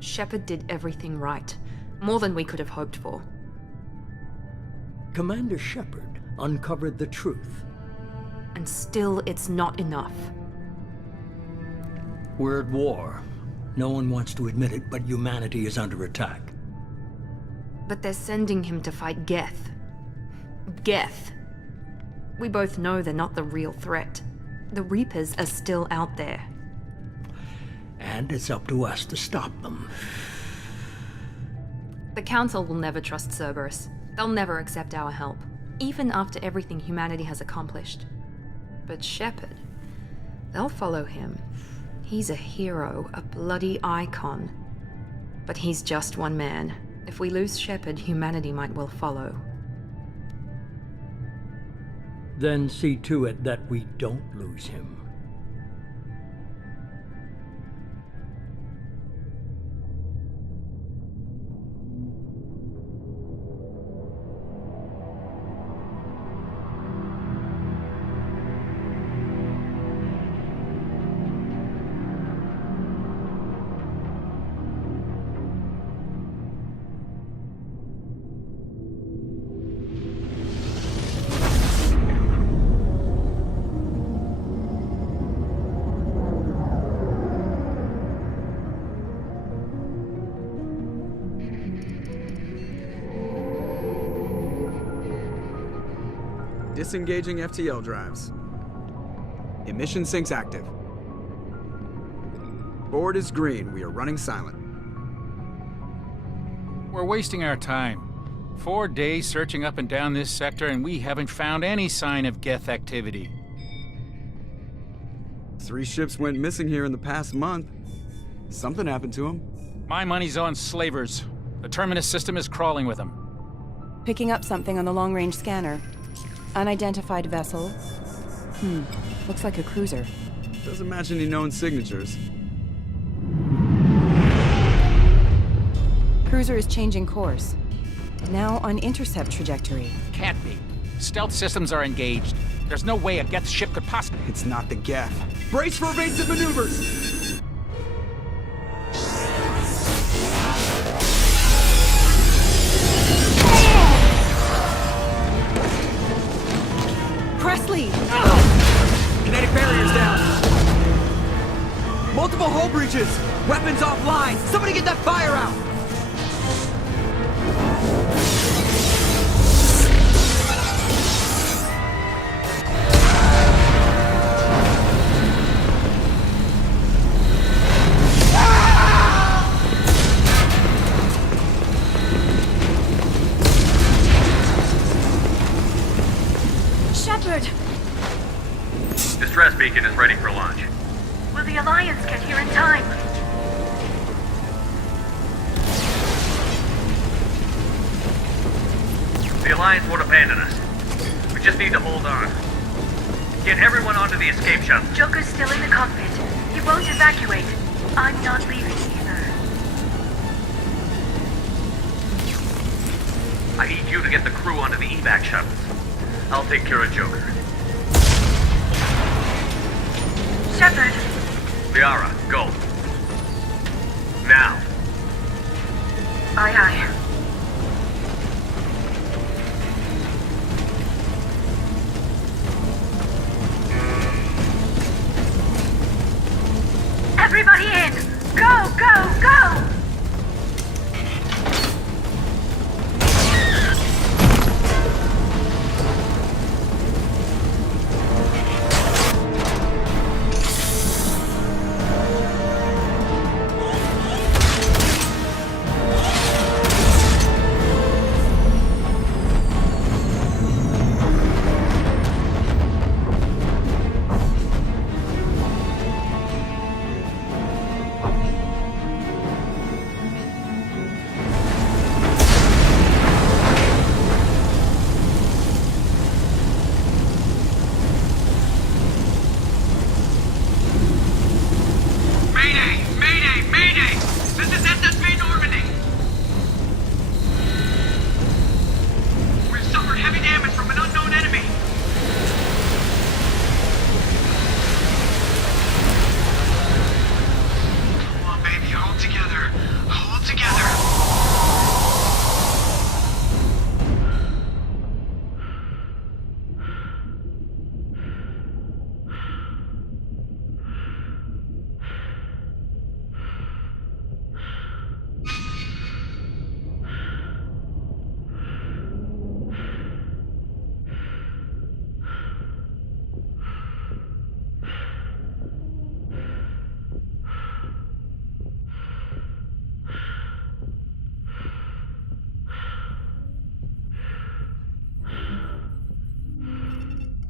Shepard did everything right. More than we could have hoped for. Commander Shepard uncovered the truth. And still, it's not enough. We're at war. No one wants to admit it, but humanity is under attack. But they're sending him to fight Geth. Geth. We both know they're not the real threat. The Reapers are still out there. And it's up to us to stop them. The Council will never trust Cerberus. They'll never accept our help, even after everything humanity has accomplished. But Shepard, they'll follow him. He's a hero, a bloody icon. But he's just one man. If we lose Shepard, humanity might well follow. Then see to it that we don't lose him. Disengaging FTL drives. Emission sinks active. Board is green. We are running silent. We're wasting our time. 4 days searching up and down this sector, and we haven't found any sign of Geth activity. 3 ships went missing here in the past month. Something happened to them. My money's on slavers. The Terminus system is crawling with them. Picking up something on the long-range scanner. Unidentified vessel. Looks like a cruiser. Doesn't match any known signatures. Cruiser is changing course. Now on intercept trajectory. Can't be. Stealth systems are engaged. There's no way a Geth ship could possibly... It's not the Geth. Brace for evasive maneuvers! Presley! Kinetic barriers down. Multiple hull breaches. Weapons offline. Somebody get that fire out. Shepard! Distress beacon is ready for launch. Will the Alliance get here in time? The Alliance won't abandon us. We just need to hold on. Get everyone onto the escape shuttle. Joker's still in the cockpit. He won't evacuate. I'm not leaving either. I need you to get the crew onto the evac shuttles. I'll take care of Joker. Shepard! Liara, go. Now. Aye, aye.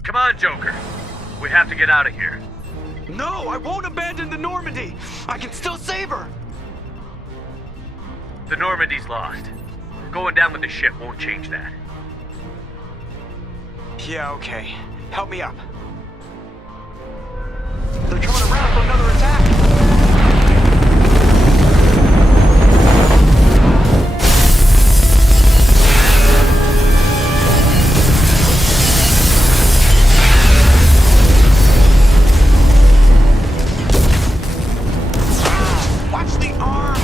Come on, Joker. We have to get out of here. No, I won't abandon the Normandy. I can still save her. The Normandy's lost. Going down with the ship won't change that. Yeah, okay. Help me up. They're coming around for another attack. Watch the arm!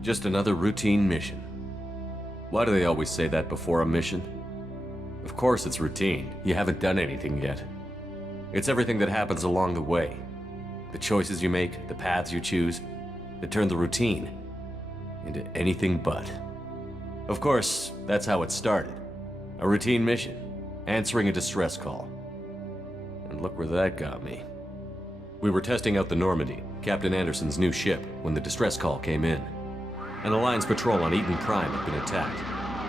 Just another routine mission. Why do they always say that before a mission? Of course it's routine. You haven't done anything yet. It's everything that happens along the way. The choices you make, the paths you choose, that turn the routine into anything but. Of course, that's how it started. A routine mission, answering a distress call. And look where that got me. We were testing out the Normandy, Captain Anderson's new ship, when the distress call came in. An Alliance patrol on Eden Prime had been attacked.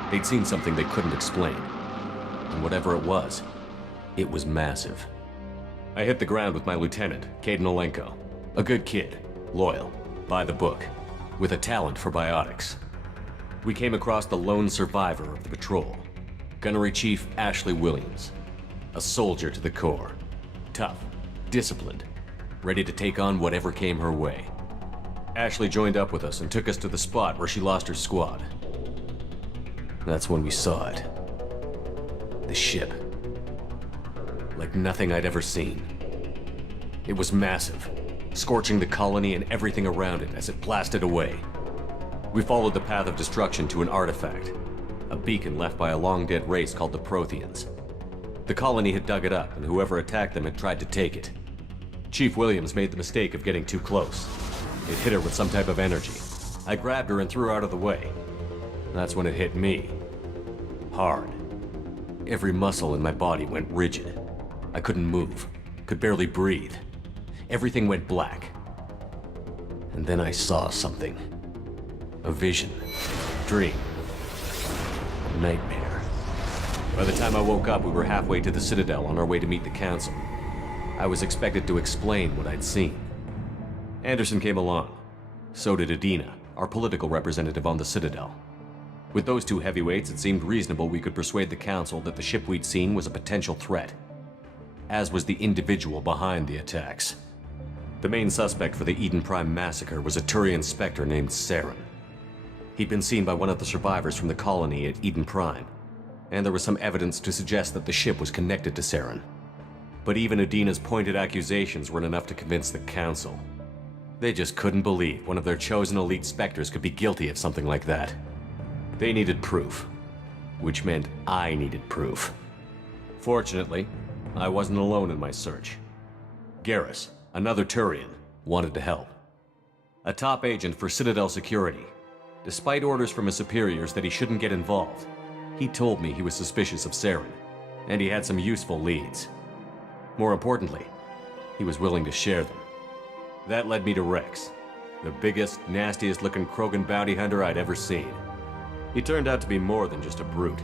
They'd seen something they couldn't explain. And whatever it was massive. I hit the ground with my lieutenant, Caden Olenko. A good kid, loyal, by the book, with a talent for biotics. We came across the lone survivor of the patrol, Gunnery Chief Ashley Williams. A soldier to the core. Tough, disciplined, ready to take on whatever came her way. Ashley joined up with us and took us to the spot where she lost her squad. That's when we saw it. The ship. Like nothing I'd ever seen. It was massive, scorching the colony and everything around it as it blasted away. We followed the path of destruction to an artifact, a beacon left by a long-dead race called the Protheans. The colony had dug it up, and whoever attacked them had tried to take it. Chief Williams made the mistake of getting too close. It hit her with some type of energy. I grabbed her and threw her out of the way. That's when it hit me. Hard. Every muscle in my body went rigid. I couldn't move, could barely breathe. Everything went black. And then I saw something. A vision. Dream. A nightmare. By the time I woke up, we were halfway to the Citadel on our way to meet the Council. I was expected to explain what I'd seen. Anderson came along. So did Adina, our political representative on the Citadel. With those two heavyweights, it seemed reasonable we could persuade the Council that the ship we'd seen was a potential threat, as was the individual behind the attacks. The main suspect for the Eden Prime massacre was a Turian Spectre named Saren. He'd been seen by one of the survivors from the colony at Eden Prime, and there was some evidence to suggest that the ship was connected to Saren. But even Udina's pointed accusations weren't enough to convince the Council. They just couldn't believe one of their chosen elite Spectres could be guilty of something like that. They needed proof, which meant I needed proof. Fortunately, I wasn't alone in my search. Garrus, another Turian, wanted to help. A top agent for Citadel Security. Despite orders from his superiors that he shouldn't get involved, he told me he was suspicious of Saren, and he had some useful leads. More importantly, he was willing to share them. That led me to Rex, the biggest, nastiest-looking Krogan bounty hunter I'd ever seen. He turned out to be more than just a brute.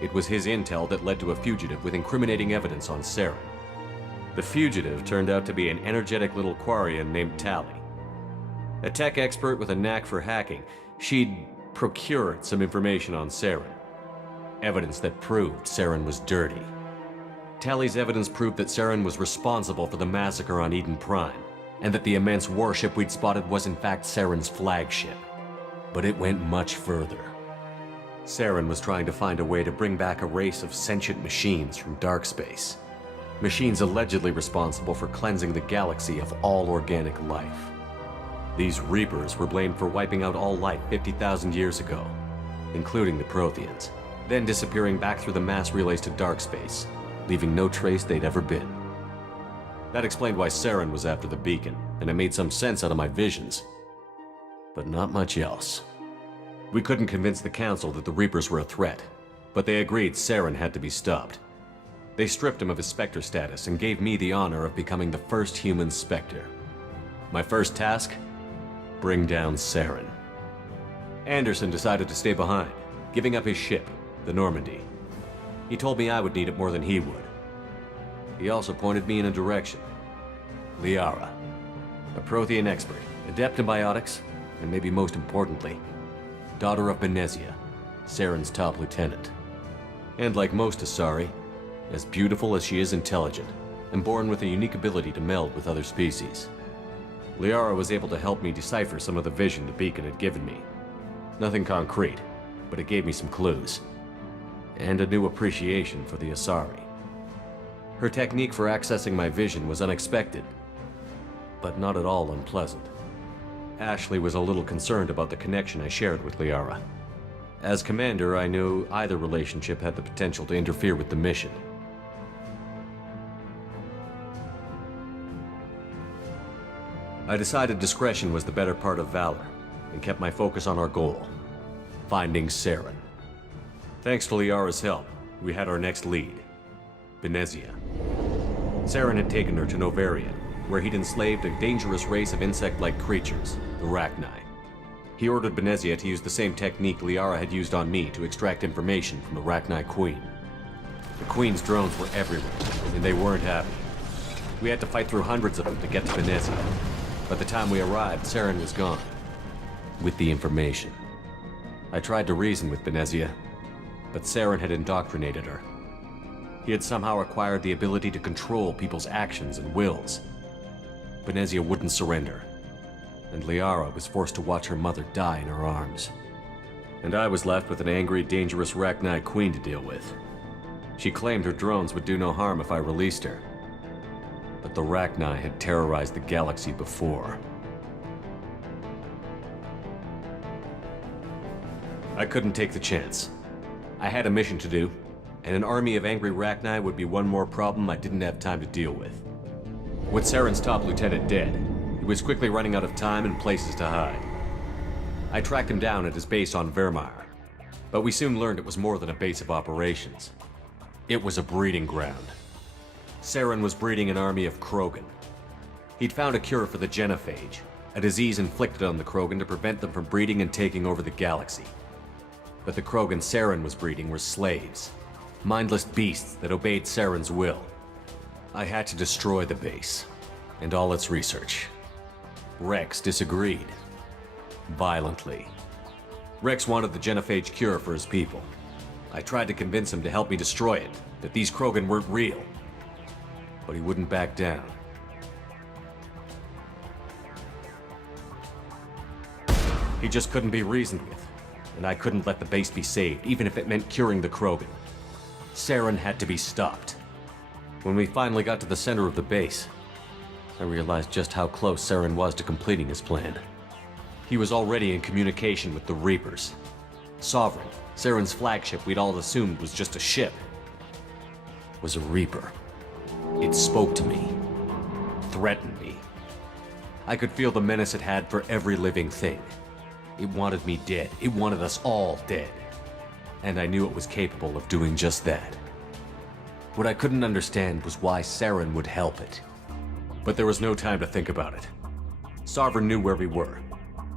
It was his intel that led to a fugitive with incriminating evidence on Saren. The fugitive turned out to be an energetic little Quarian named Tali. A tech expert with a knack for hacking, she'd procured some information on Saren. Evidence that proved Saren was dirty. Tali's evidence proved that Saren was responsible for the massacre on Eden Prime, and that the immense warship we'd spotted was in fact Saren's flagship. But it went much further. Saren was trying to find a way to bring back a race of sentient machines from dark space. Machines allegedly responsible for cleansing the galaxy of all organic life. These Reapers were blamed for wiping out all life 50,000 years ago, including the Protheans, then disappearing back through the mass relays to dark space, leaving no trace they'd ever been. That explained why Saren was after the beacon, and it made some sense out of my visions. But not much else. We couldn't convince the Council that the Reapers were a threat, but they agreed Saren had to be stopped. They stripped him of his Spectre status and gave me the honor of becoming the first human Spectre. My first task? Bring down Saren. Anderson decided to stay behind, giving up his ship, the Normandy. He told me I would need it more than he would. He also pointed me in a direction. Liara, a Prothean expert, adept in biotics, and maybe most importantly, daughter of Benezia, Saren's top lieutenant. And like most Asari, as beautiful as she is intelligent, and born with a unique ability to meld with other species. Liara was able to help me decipher some of the vision the beacon had given me. Nothing concrete, but it gave me some clues. And a new appreciation for the Asari. Her technique for accessing my vision was unexpected, but not at all unpleasant. Ashley was a little concerned about the connection I shared with Liara. As commander, I knew either relationship had the potential to interfere with the mission. I decided discretion was the better part of valor, and kept my focus on our goal, finding Saren. Thanks to Liara's help, we had our next lead, Benezia. Saren had taken her to Novarian, where he'd enslaved a dangerous race of insect-like creatures, the Rachni. He ordered Benezia to use the same technique Liara had used on me to extract information from the Rachni Queen. The Queen's drones were everywhere, and they weren't happy. We had to fight through hundreds of them to get to Benezia. By the time we arrived, Saren was gone, with the information. I tried to reason with Benezia, but Saren had indoctrinated her. He had somehow acquired the ability to control people's actions and wills. Benezia wouldn't surrender, and Liara was forced to watch her mother die in her arms. And I was left with an angry, dangerous Rachni Queen to deal with. She claimed her drones would do no harm if I released her. But the Rachni had terrorized the galaxy before. I couldn't take the chance. I had a mission to do, and an army of angry Rachni would be one more problem I didn't have time to deal with. With Saren's top lieutenant dead, he was quickly running out of time and places to hide. I tracked him down at his base on Vermeer, but we soon learned it was more than a base of operations. It was a breeding ground. Saren was breeding an army of Krogan. He'd found a cure for the genophage, a disease inflicted on the Krogan to prevent them from breeding and taking over the galaxy. But the Krogan Saren was breeding were slaves, mindless beasts that obeyed Saren's will. I had to destroy the base, and all its research. Rex disagreed. Violently. Rex wanted the genophage cure for his people. I tried to convince him to help me destroy it, that these Krogan weren't real. But he wouldn't back down. He just couldn't be reasoned with, and I couldn't let the base be saved, even if it meant curing the Krogan. Saren had to be stopped. When we finally got to the center of the base, I realized just how close Saren was to completing his plan. He was already in communication with the Reapers. Sovereign, Saren's flagship we'd all assumed was just a ship, was a Reaper. It spoke to me, threatened me. I could feel the menace it had for every living thing. It wanted me dead. It wanted us all dead. And I knew it was capable of doing just that. What I couldn't understand was why Saren would help it. But there was no time to think about it. Sovereign knew where we were.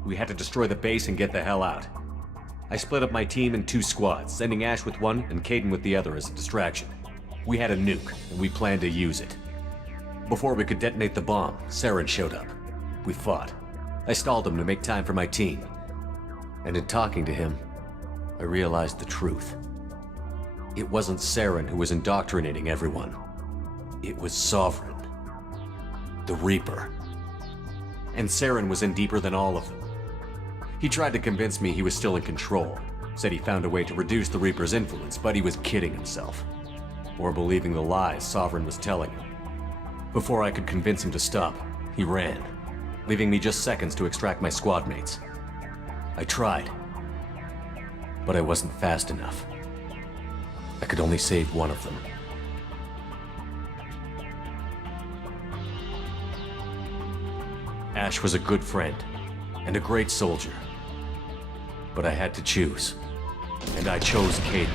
We had to destroy the base and get the hell out. I split up my team in 2 squads, sending Ash with one and Caden with the other as a distraction. We had a nuke, and we planned to use it. Before we could detonate the bomb, Saren showed up. We fought. I stalled him to make time for my team. And in talking to him, I realized the truth. It wasn't Saren who was indoctrinating everyone. It was Sovereign. The Reaper. And Saren was in deeper than all of them. He tried to convince me he was still in control. Said he found a way to reduce the Reaper's influence, but he was kidding himself. Or believing the lies Sovereign was telling him. Before I could convince him to stop, he ran, leaving me just seconds to extract my squad mates. I tried, but I wasn't fast enough. I could only save one of them. Ash was a good friend and a great soldier, but I had to choose, and I chose Caden.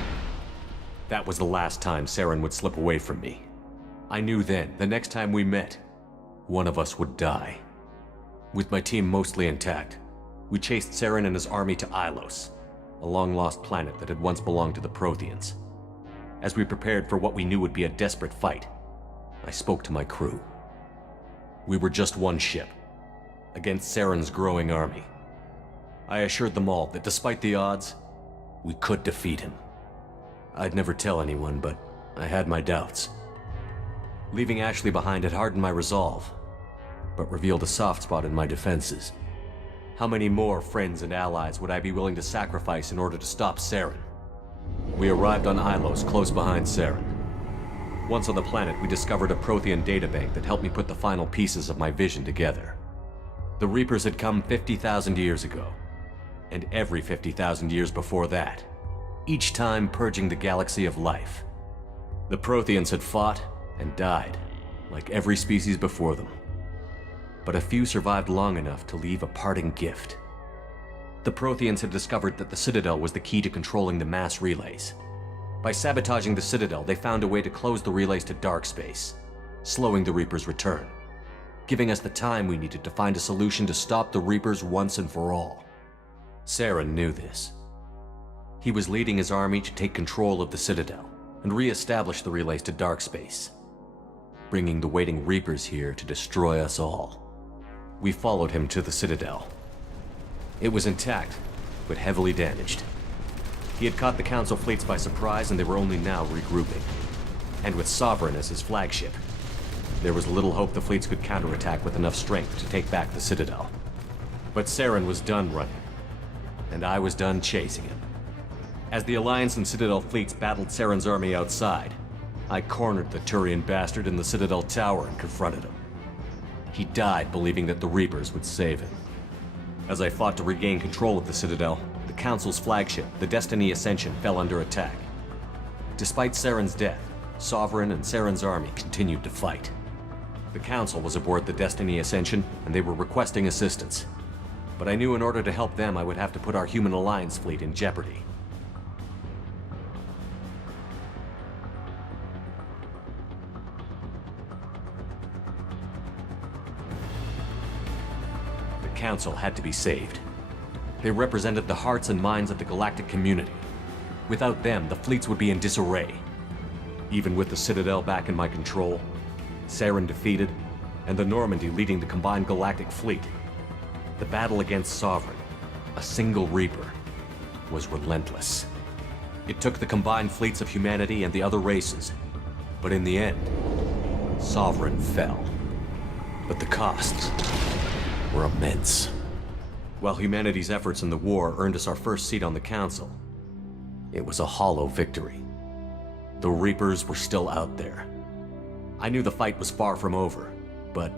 That was the last time Saren would slip away from me. I knew then, the next time we met, one of us would die. With my team mostly intact, we chased Saren and his army to Ilos, a long-lost planet that had once belonged to the Protheans. As we prepared for what we knew would be a desperate fight, I spoke to my crew. We were just one ship, against Saren's growing army. I assured them all that despite the odds, we could defeat him. I'd never tell anyone, but I had my doubts. Leaving Ashley behind had hardened my resolve, but revealed a soft spot in my defenses. How many more friends and allies would I be willing to sacrifice in order to stop Saren? We arrived on Ilos, close behind Saren. Once on the planet, we discovered a Prothean databank that helped me put the final pieces of my vision together. The Reapers had come 50,000 years ago, and every 50,000 years before that, each time purging the galaxy of life. The Protheans had fought and died, like every species before them. But a few survived long enough to leave a parting gift. The Protheans had discovered that the Citadel was the key to controlling the mass relays. By sabotaging the Citadel, they found a way to close the relays to dark space, slowing the Reapers' return, giving us the time we needed to find a solution to stop the Reapers once and for all. Saren knew this. He was leading his army to take control of the Citadel and re-establish the relays to dark space, bringing the waiting Reapers here to destroy us all. We followed him to the Citadel. It was intact, but heavily damaged. He had caught the Council fleets by surprise, and they were only now regrouping. And with Sovereign as his flagship, there was little hope the fleets could counterattack with enough strength to take back the Citadel. But Saren was done running, and I was done chasing him. As the Alliance and Citadel fleets battled Saren's army outside, I cornered the Turian bastard in the Citadel tower and confronted him. He died believing that the Reapers would save him. As I fought to regain control of the Citadel, the Council's flagship, the Destiny Ascension, fell under attack. Despite Saren's death, Sovereign and Saren's army continued to fight. The Council was aboard the Destiny Ascension, and they were requesting assistance. But I knew in order to help them, I would have to put our Human Alliance fleet in jeopardy. The Council had to be saved. They represented the hearts and minds of the galactic community. Without them, the fleets would be in disarray. Even with the Citadel back in my control, Saren defeated, and the Normandy leading the combined galactic fleet, the battle against Sovereign, a single Reaper, was relentless. It took the combined fleets of humanity and the other races, but in the end, Sovereign fell. But the costs were immense. While humanity's efforts in the war earned us our first seat on the Council, it was a hollow victory. The Reapers were still out there, I knew the fight was far from over, but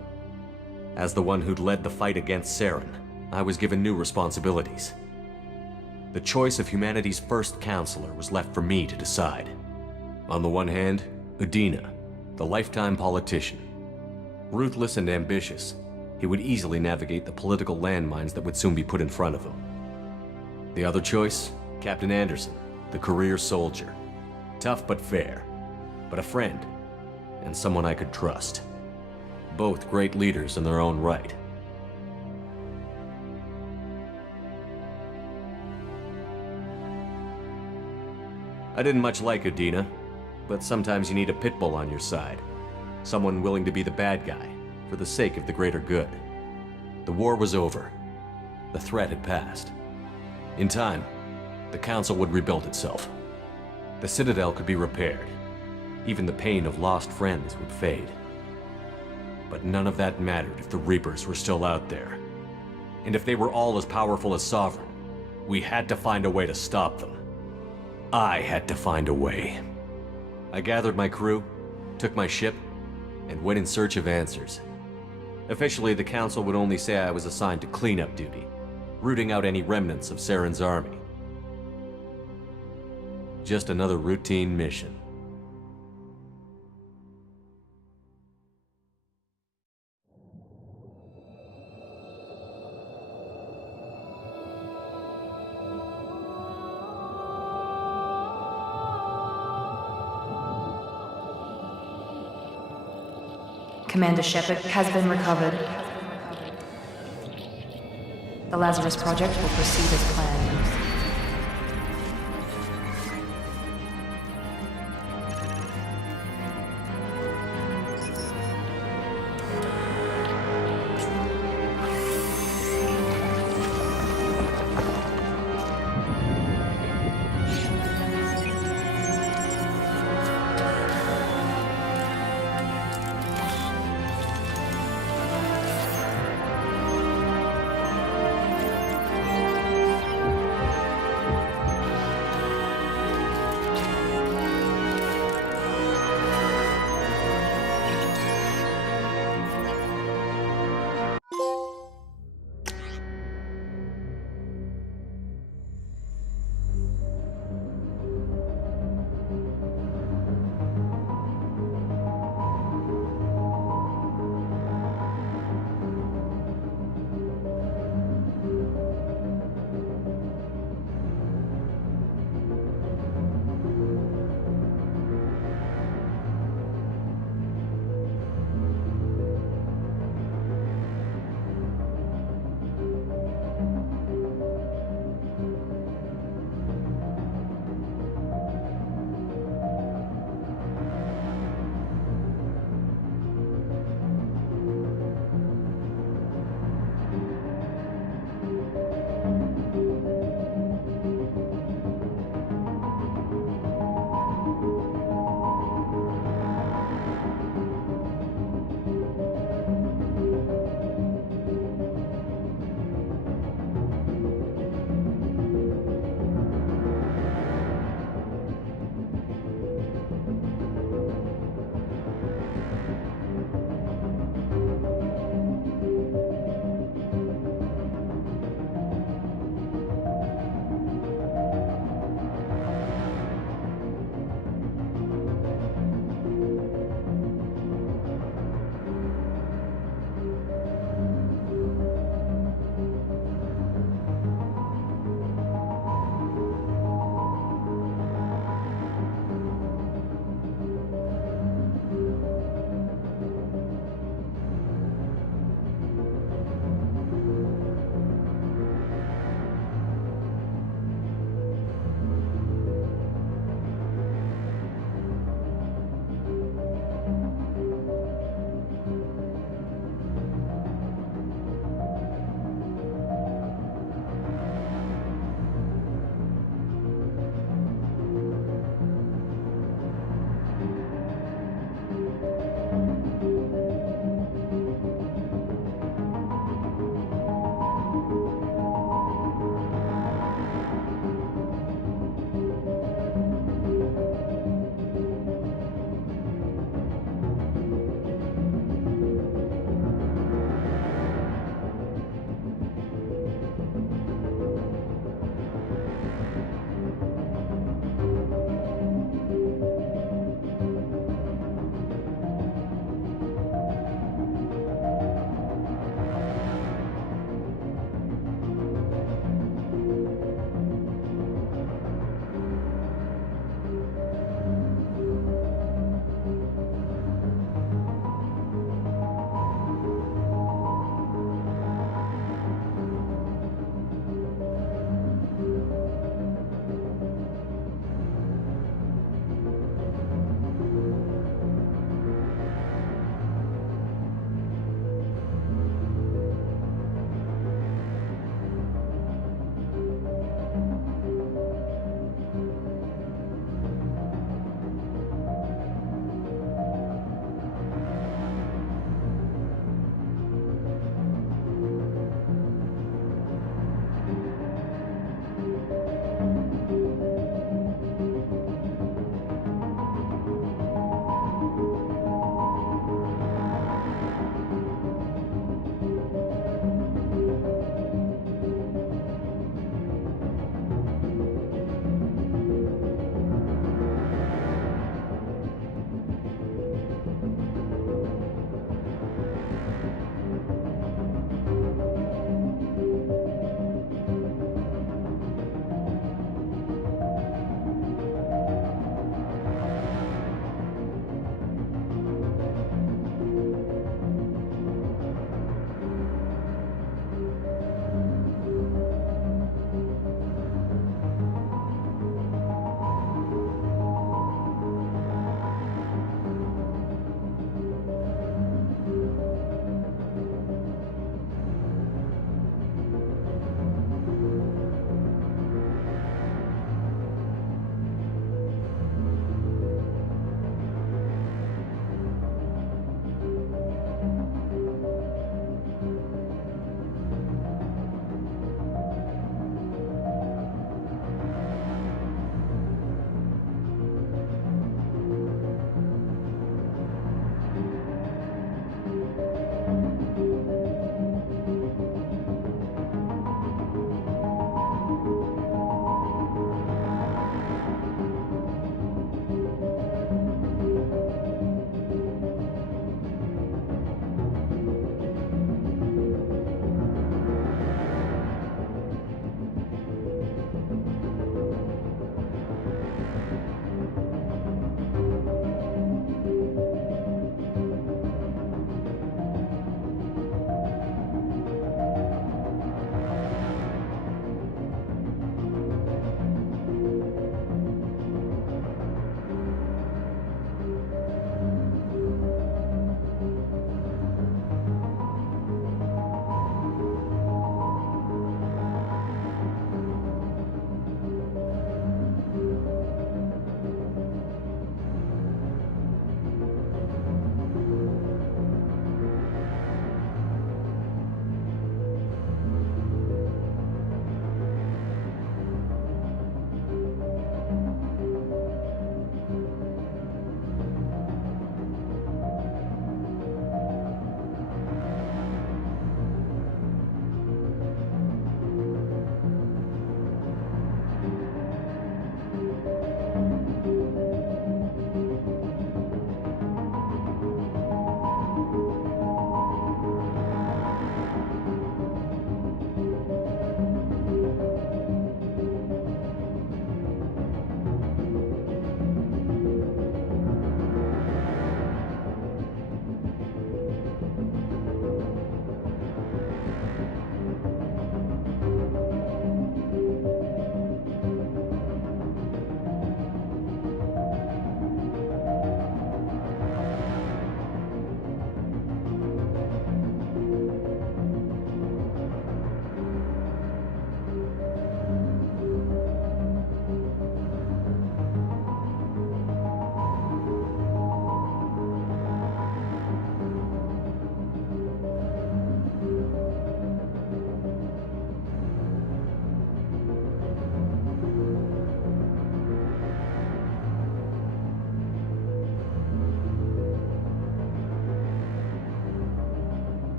as the one who'd led the fight against Saren, I was given new responsibilities. The choice of humanity's first counselor was left for me to decide. On the one hand, Udina, the lifetime politician. Ruthless and ambitious, he would easily navigate the political landmines that would soon be put in front of him. The other choice, Captain Anderson, the career soldier. Tough but fair, but a friend, and someone I could trust. Both great leaders in their own right. I didn't much like Udina, but sometimes you need a pit bull on your side. Someone willing to be the bad guy, for the sake of the greater good. The war was over. The threat had passed. In time, the Council would rebuild itself. The Citadel could be repaired. Even the pain of lost friends would fade. But none of that mattered if the Reapers were still out there. And if they were all as powerful as Sovereign, we had to find a way to stop them. I had to find a way. I gathered my crew, took my ship, and went in search of answers. Officially, the Council would only say I was assigned to cleanup duty, rooting out any remnants of Saren's army. Just another routine mission. Commander Shepard has been recovered. The Lazarus Project will proceed as planned.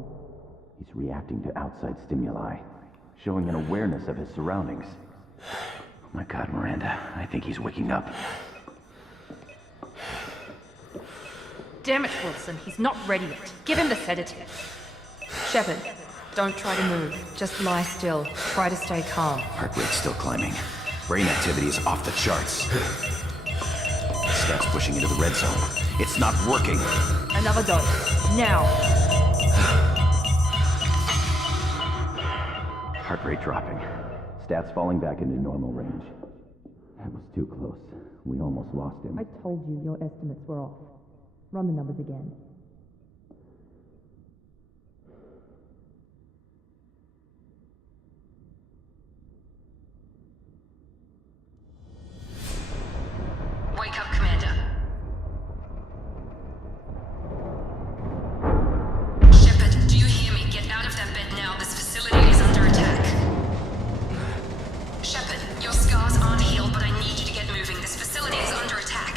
wrong? He's reacting to outside stimuli, showing an awareness of his surroundings. Oh my God, Miranda, I think he's waking up. Damn it, Wilson, he's not ready yet. Give him the sedative. Shepard, don't try to move. Just lie still. Try to stay calm. Heart rate's still climbing. Brain activity is off the charts. Stats pushing into the red zone. It's not working. Another dose. Now. Heart rate dropping. Stats falling back into normal range. That was too close. We almost lost him. I told you your estimates were off. Run the numbers again. Wake up, Commander. Shepard, do you hear me? Get out of that bed now. This facility is under attack. Shepard, your scars aren't healed, but I need you to get moving. This facility is under attack.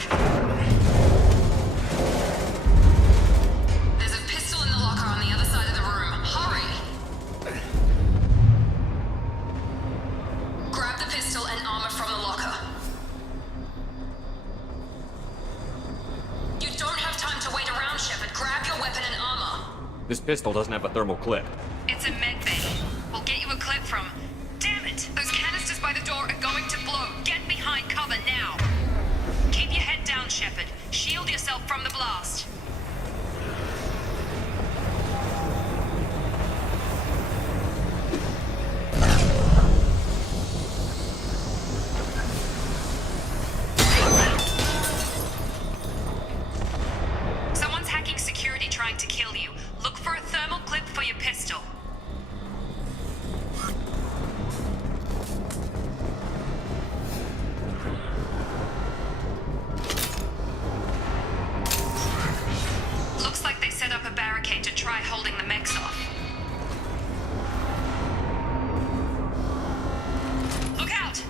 There's a pistol in the locker on the other side of the room. Hurry! Grab the pistol and armor from the locker. You don't have time to wait around, Shepard. Grab your weapon and armor. This pistol doesn't have a thermal clip. It's a med bay. We'll get you a clip from... Damn it! Those canisters by the door are going to blow. Get behind cover now. Keep your head down, Shepard. Shield yourself from the blast. Someone's hacking security trying to kill you. Look for a thermal clip for your pistol. Looks like they set up a barricade to try holding the mechs off. Look out!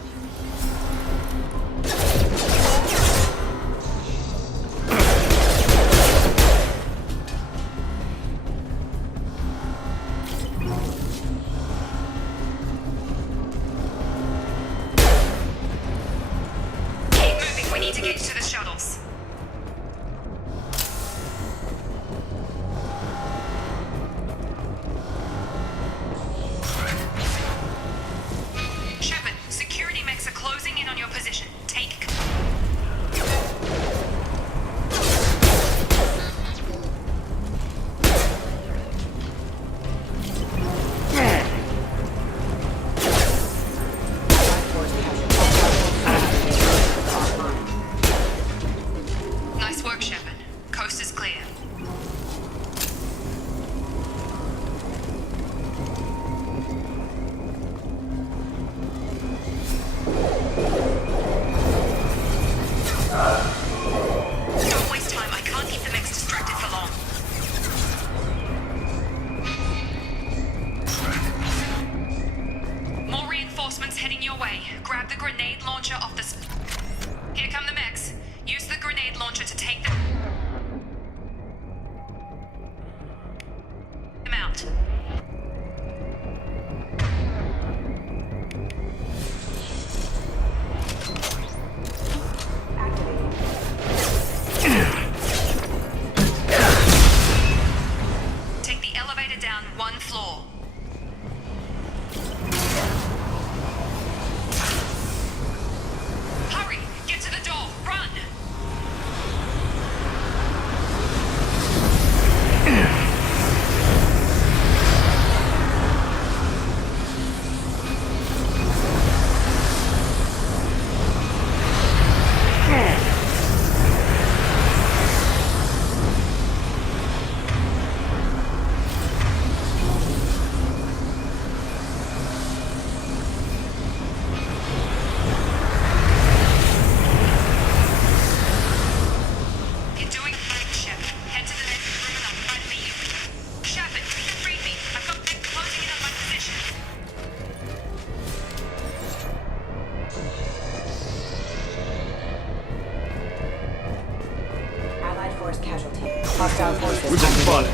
Keep moving, we need to get you to the shuttles. Shepard, security mechs are closing in on your position. Take... Nice work, Shepard. Coast is clear. Don't waste time. I can't keep the mechs distracted for long. More reinforcements heading your way. Grab the grenade launcher off the... Here come the mechs. Use the grenade launcher to take them out. Take the elevator down one floor. Hurry! Get to the door! Run! You're doing great, Shepard. Head to the next room and I'll try to beat you. Shepard, read me. I've got mechs closing in on my position. Allied force casualty. Hostile forces. We've been spotted.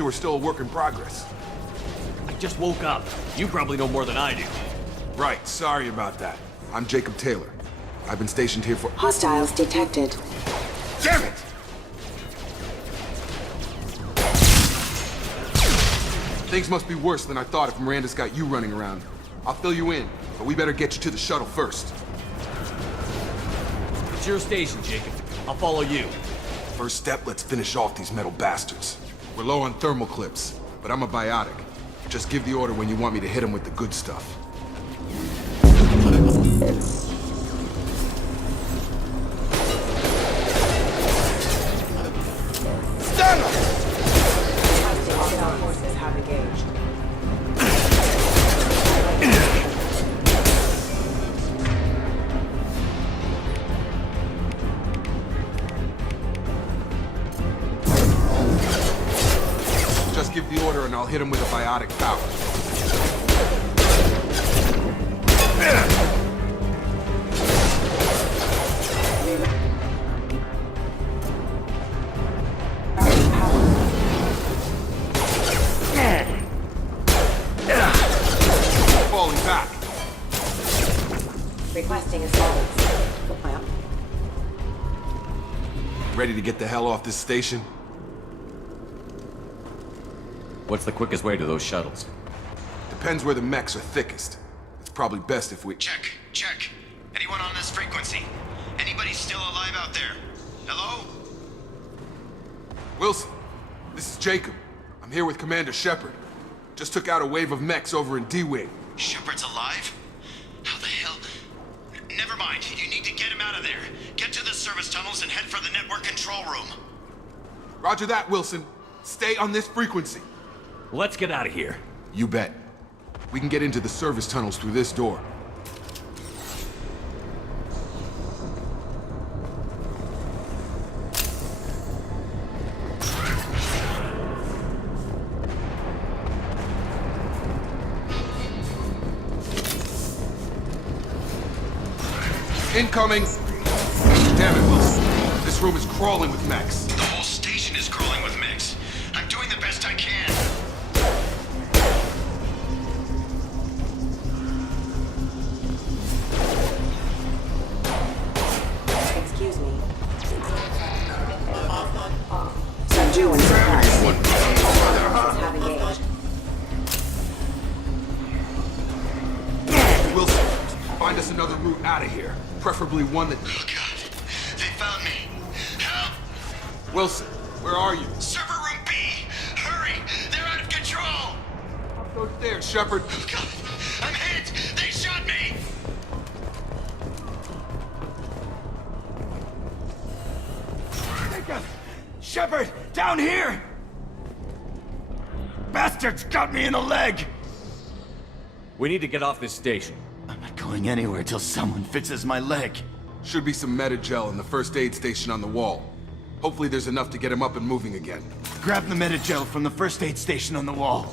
you were still a work in progress. I just woke up. You probably know more than I do. Right, sorry about that. I'm Jacob Taylor. I've been stationed here for— Hostiles detected. Damn it! Things must be worse than I thought if Miranda's got you running around. I'll fill you in, but we better get you to the shuttle first. It's your station, Jacob. I'll follow you. First step, let's finish off these metal bastards. We're low on thermal clips, but I'm a biotic. Just give the order when you want me to hit them with the good stuff. Stand up! Hostile forces have engaged. Just give the order and I'll hit him with a biotic power. Falling back. Requesting assistance. Well, Ready to get the hell off this station? What's the quickest way to those shuttles? Depends where the mechs are thickest. It's probably best if we— Check. Anyone on this frequency? Anybody still alive out there? Hello? Wilson, this is Jacob. I'm here with Commander Shepard. Just took out a wave of mechs over in D-Wing. Shepard's alive? How the hell? Never mind. You need to get him out of there. Get to the service tunnels and head for the network control room. Roger that, Wilson. Stay on this frequency. Let's get out of here. You bet. We can get into the service tunnels through this door. Incoming! Damn it, Wilson. This room is crawling with mechs. The whole station is crawling with mechs. I'm doing the best I can. excuse me. Subduing supplies. Forces have engaged. Wilson, find us another route out of here. Preferably one that— Oh God, they found me. Help! Wilson, where are you? Server room B! Hurry! They're out of control! Up those stairs, Shepard. Oh God, I'm hit! They shot me! Shepard, down here! Bastards got me in the leg! We need to get off this station. I'm not going anywhere till someone fixes my leg. Should be some Metagel in the first aid station on the wall. Hopefully there's enough to get him up and moving again. Grab the Metagel from the first aid station on the wall.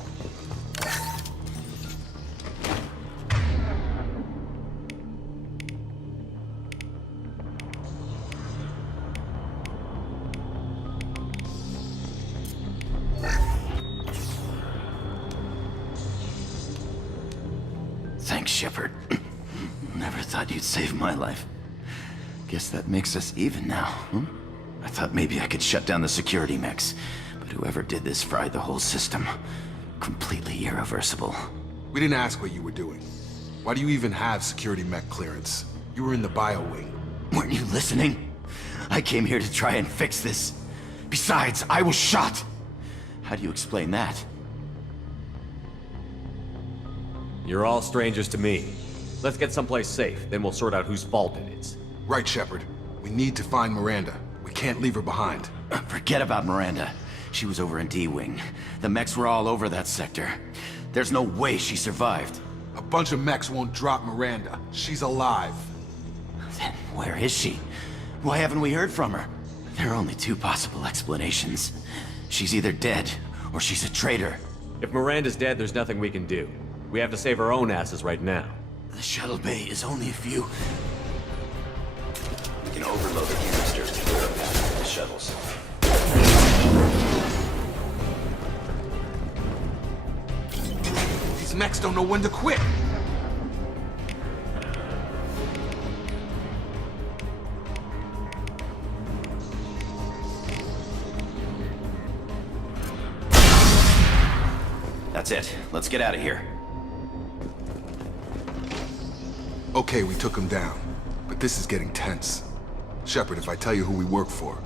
Thanks, Shepard. Never thought you'd save my life. Guess that makes us even now, huh? I thought maybe I could shut down the security mechs, but whoever did this fried the whole system. Completely irreversible. We didn't ask what you were doing. Why do you even have security mech clearance? You were in the bio wing. Weren't you listening? I came here to try and fix this. Besides, I was shot. How do you explain that? You're all strangers to me. Let's get someplace safe, then we'll sort out whose fault it is. Right, Shepard. We need to find Miranda. We can't leave her behind. Forget about Miranda. She was over in D-Wing. The mechs were all over that sector. There's no way she survived. A bunch of mechs won't drop Miranda. She's alive. Then where is she? Why haven't we heard from her? There are only two possible explanations. She's either dead, or she's a traitor. If Miranda's dead, there's nothing we can do. We have to save our own asses right now. The shuttle bay is only a few... We can overload the canisters to clear a path for the shuttles. mechs don't know when to quit. That's it. Let's get out of here. Okay, we took him down. But this is getting tense. Shepard, if I tell you who we work for,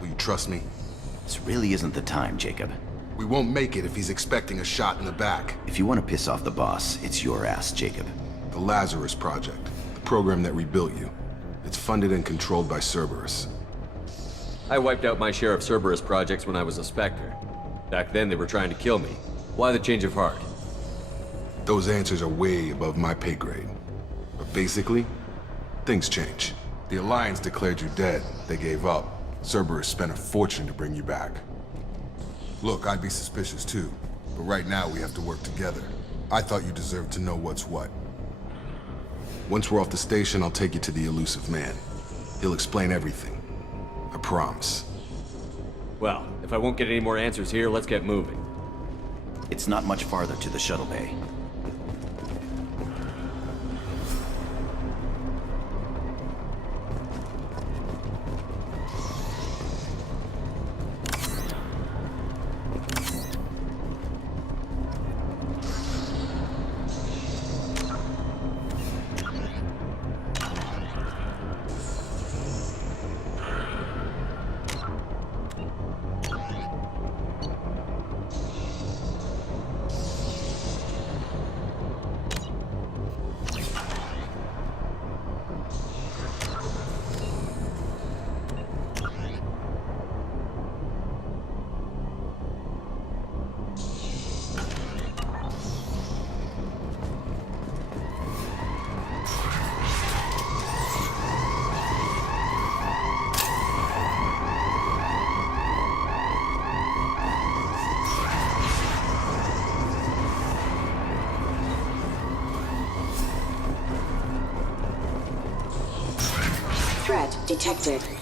will you trust me? This really isn't the time, Jacob. We won't make it if he's expecting a shot in the back. If you want to piss off the boss, it's your ass, Jacob. The Lazarus Project, the program that rebuilt you. It's funded and controlled by Cerberus. I wiped out my share of Cerberus projects when I was a Spectre. Back then, they were trying to kill me. Why the change of heart? Those answers are way above my pay grade. But basically, things change. The Alliance declared you dead. They gave up. Cerberus spent a fortune to bring you back. Look, I'd be suspicious too, but right now we have to work together. I thought you deserved to know what's what. Once we're off the station, I'll take you to the elusive man. He'll explain everything. I promise. Well, if I won't get any more answers here, let's get moving. It's not much farther to the shuttle bay. Threat detected.